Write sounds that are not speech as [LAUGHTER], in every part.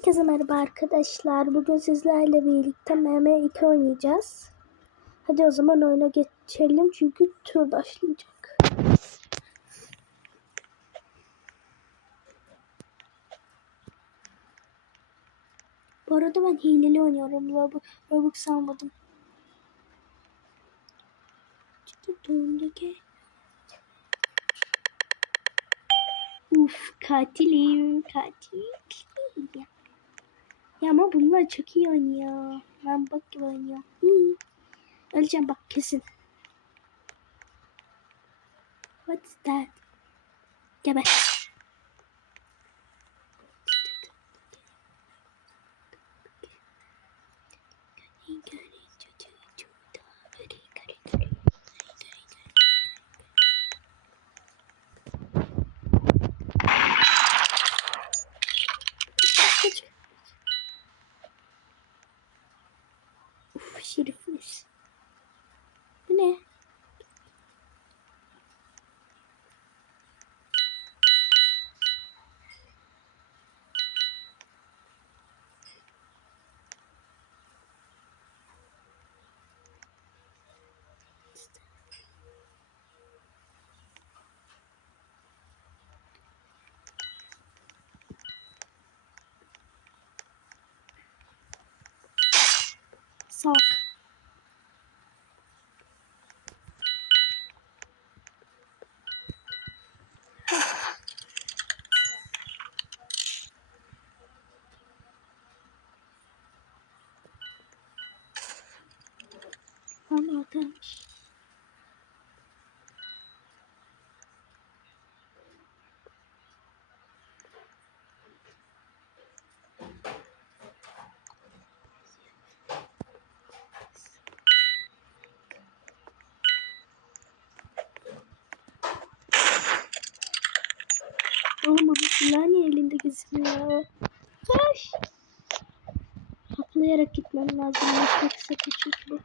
Herkese merhaba arkadaşlar. Bugün sizlerle birlikte MM2 oynayacağız. Hadi o zaman oyuna geçelim çünkü tur başlayacak. Bu arada ben hileli oynuyorum. Rob- Robux almadım. Uf katilim katil. Ya ama bunlar çok iyi oynuyor. Ben bak gibi oynuyor. Hii. Öleceğim bak kesin. What's that? Geber. Uf şerifmiş. Bu ne? Salak. Lan oradaymış. Gözükmüyor? Koş. Haplayarak gitmem lazım. Yoksa kaçıyor bu.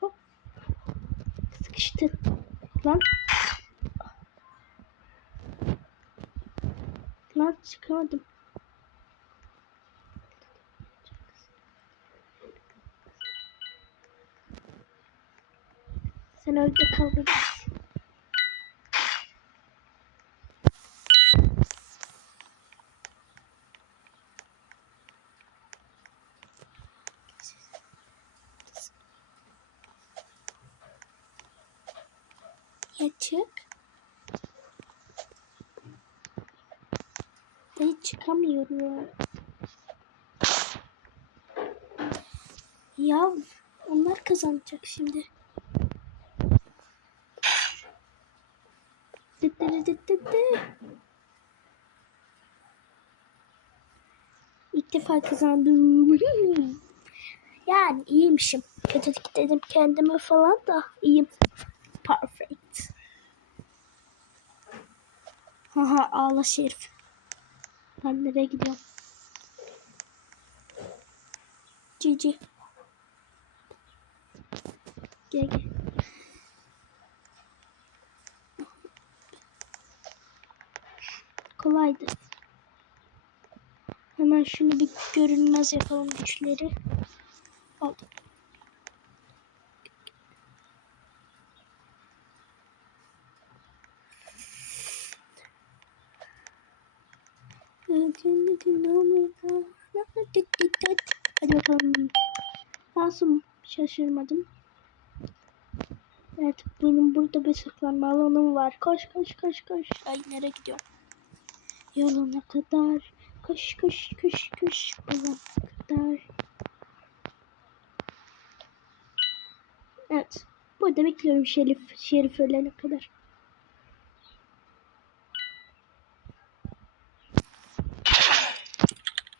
Hop. Sıkıştı. Lan. Lan çıkamadım. Sen orada kaldın. Ya çık. Dayı çıkamıyorum. Ya onlar kazanacak şimdi. İlk defa kazandım. Yani iyiymişim. Kötü dedim kendime falan da iyiyim. Perfect. Haha ağla şerif. Ben nereye gidiyorum? Cici. Gel gel. Kolaydı. Hemen şunu bir görünmez yapalım güçleri. Aldım. Hadi bakalım. Masum şaşırmadım. Evet benim burada bir saklanma alanım var. Koş koş koş koş. Ay nereye gidiyorum? Yoluna kadar. Koş koş koş koş. Yoluna kadar. Evet. Burada bekliyorum Şerif, Şerif ölene kadar.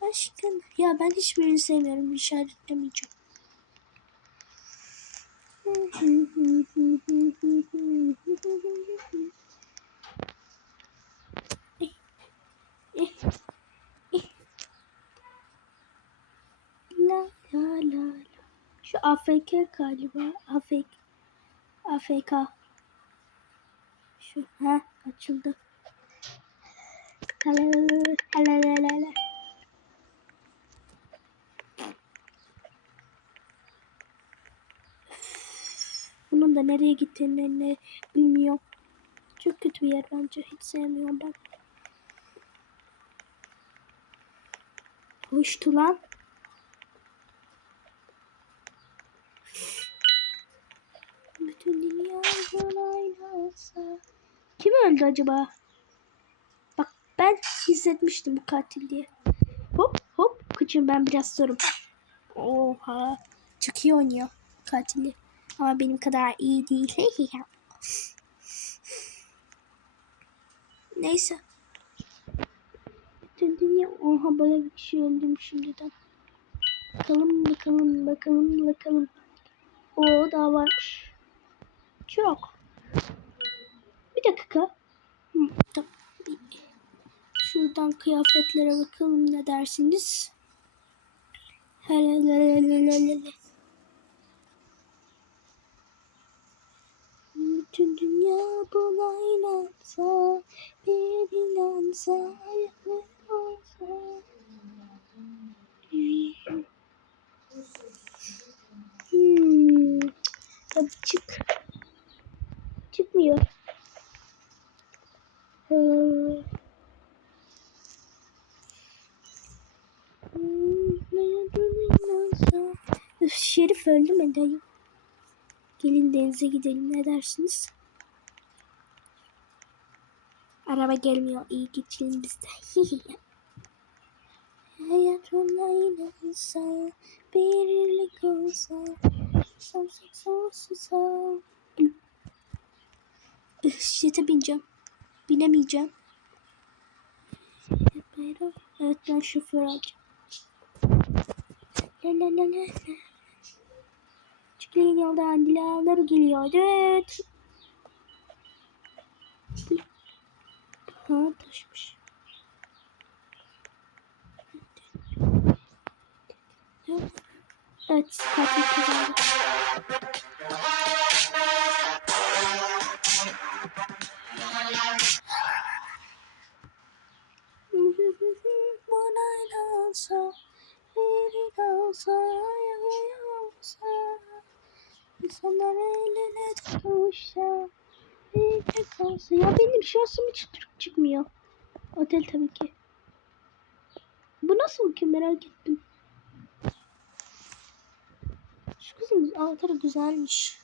Aşk Çıkın. Ya ben hiçbirini sevmiyorum. İşaretlemeyeceğim. La la la la. Şu AFK galiba. AFK. AFK. Şu ha açıldı. Halalalala, halalalala. Bunun da nereye gittiğini ne bilmiyorum. Çok kötü bir yer bence. Hiç sevmiyorum ben. Hoştu lan. Bütün dünya oynasa. Kim öldü acaba? Bak ben hissetmiştim bu katil diye. Hop hop kıçım ben biraz sorum. Oha. Çok iyi oynuyor katili. Ama benim kadar iyi değil. Neyse. Bütün dünya oha bayağı bir kişi öldüm şimdiden. Bakalım bakalım bakalım bakalım. O daha varmış. Çok. Bir dakika. Hı, tamam. Şuradan kıyafetlere bakalım ne dersiniz? Helelelelelele. Bütün dünya buna inansa, bir inansa, ayakları olsa. Hmm. Hadi çık. Çıkmıyor. Hmm, inansa. Üf, Şerif öldü mü dayı? Gelin denize gidelim ne dersiniz? Araba gelmiyor. İyi geçelim biz de. [LAUGHS] Hayat ona inansa, birlik olsa, sonsuza sonsuza. Jete bineceğim. Binemeyeceğim. Evet ben şoför alacağım. La la la la la. Çıklayın yoldan dilanlar geliyor. Evet. Ha taşmış. Evet, katil kazandı. İnsanlar el ele tutuşsa, bir tek olsa. Ya benim şansım hiç Türk çıkmıyor. Otel tabii ki. Bu nasıl ki merak ettim. Şu kızın altları güzelmiş.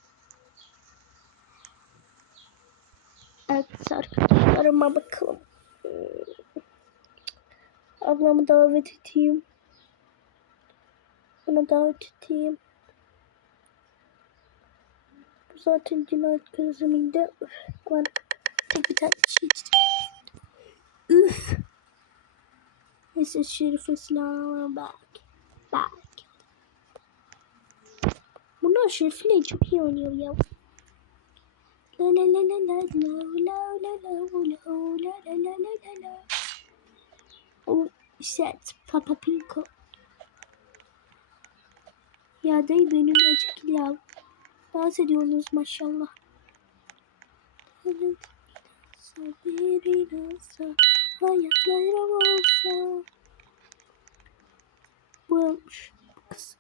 Evet arkadaşlarıma bakalım. Ablamı davet edeyim. Bunu davet edeyim. Zaten cinayet gözleminde. Üf, ben tek bir tane şey. Üf. This is Şerif Islam back. Back. Bunlar Şerif'le çok iyi oynuyor ya. La la la la la la la la la la la la la la la Oh shit Papa Pinko. Ya dayı benimle çekil ya dans ediyorsunuz maşallah. Evet. Bir inansa, hayat bayram olsa. Bu yapmış kız.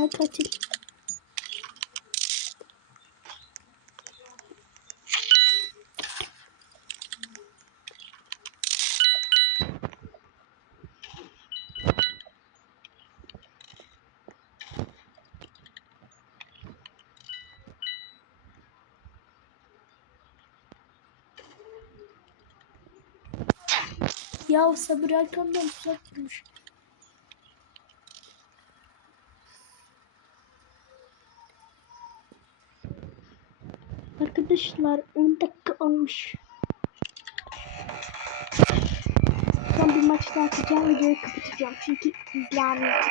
Ay katil. Ya sabır arkamdan uzak durmuş. Arkadaşlar 10 dakika olmuş. Son bir maç daha atacağım videoyu kapatacağım çünkü izlenmiyor.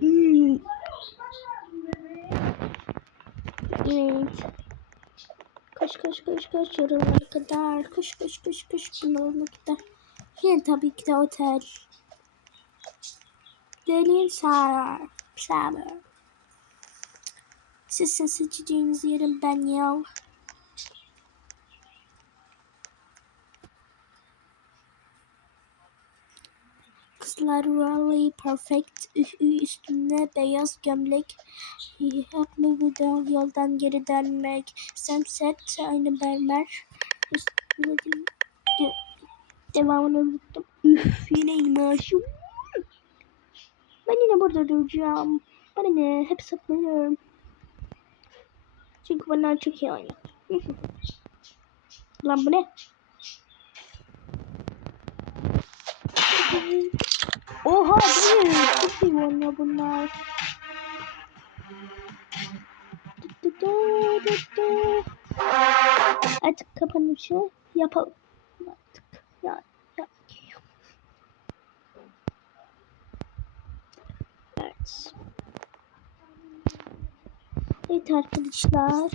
Hmm. Evet. Koş koş koş koş yorulana kadar. Koş koş koş koş yorulana kadar. Yine tabii ki de otel. Delin Sarar. Sarar. Sizin seçeceğiniz yerim ben ya. Kızlar really perfect. Üstüne beyaz gömlek. Yapma bir daha yoldan geri dönmek. Sunset aynı mermer. Üstüne de- de- devamını unuttum. Üf yine imajım. Ben yine burada duracağım. Bana ne? Hep saklanıyorum. Çünkü bunlar çok iyi oynuyor. Lan bu ne? Oha değil. Çok iyi oynuyor bunlar. Artık kapanışı yapalım. Artık. Ya, ya. Evet. Arkadaşlar.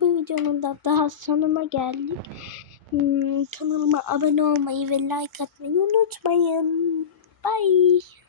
Bu videonun da daha sonuna geldik. Hmm, kanalıma abone olmayı ve like atmayı unutmayın. Bye.